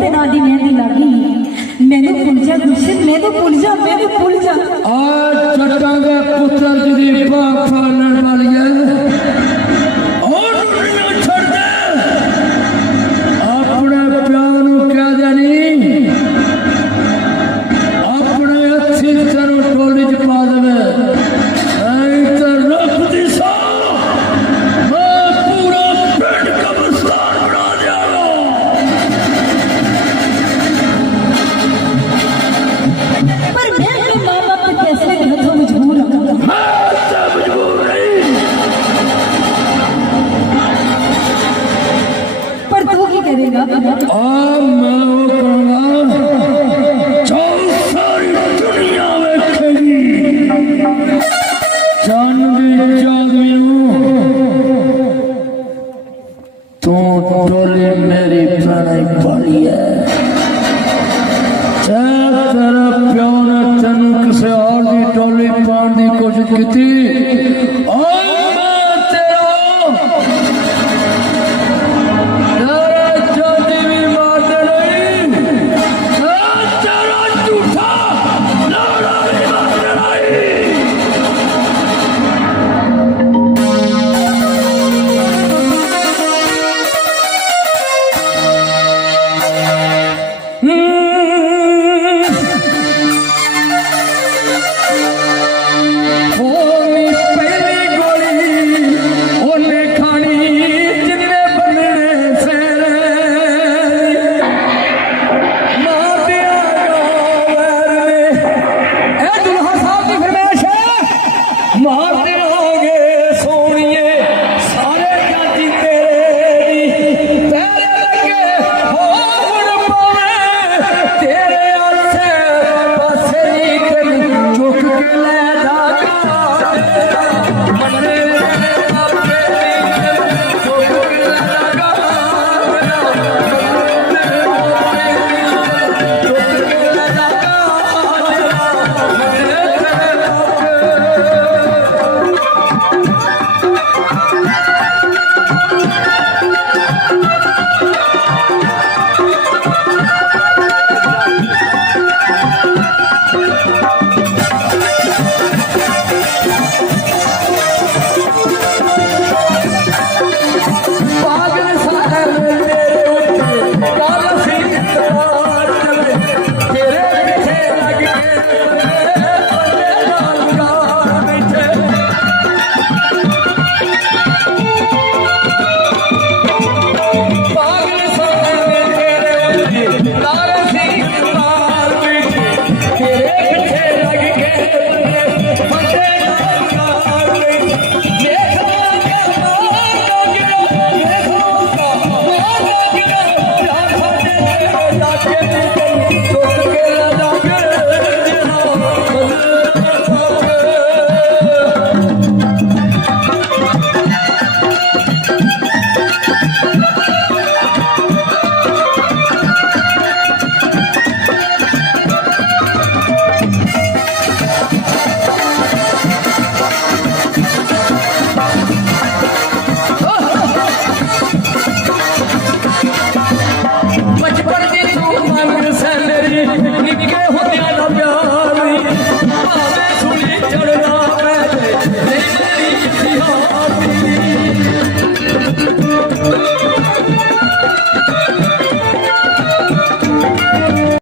दे नां दी मेहंदी लागी मैनू भुल जा गुलशन मैनू भुल जा आज चटांगा पुत्र जी बाप फाड़न वाली है और दुनिया छोड़ दे अपने प्यार नू कह देनी अपने अच्छी तरह टोली च पा देवे नहीं तो रख दी सौ मैं पूरा पिंड कब्रिस्तान बना दियागा पर मैं अपने माँ बाप के फैसले के हाथों मजबूर हूँ मजबूर नहीं पर तू की करेगा मैं वो कहूँगा जो सारी दुनिया वेखेगी चांदी चांदी तू टोली मेरी प्रणय पाली है तेरा प्यो ने तेन किसी और की टोली पाने की कोशिश की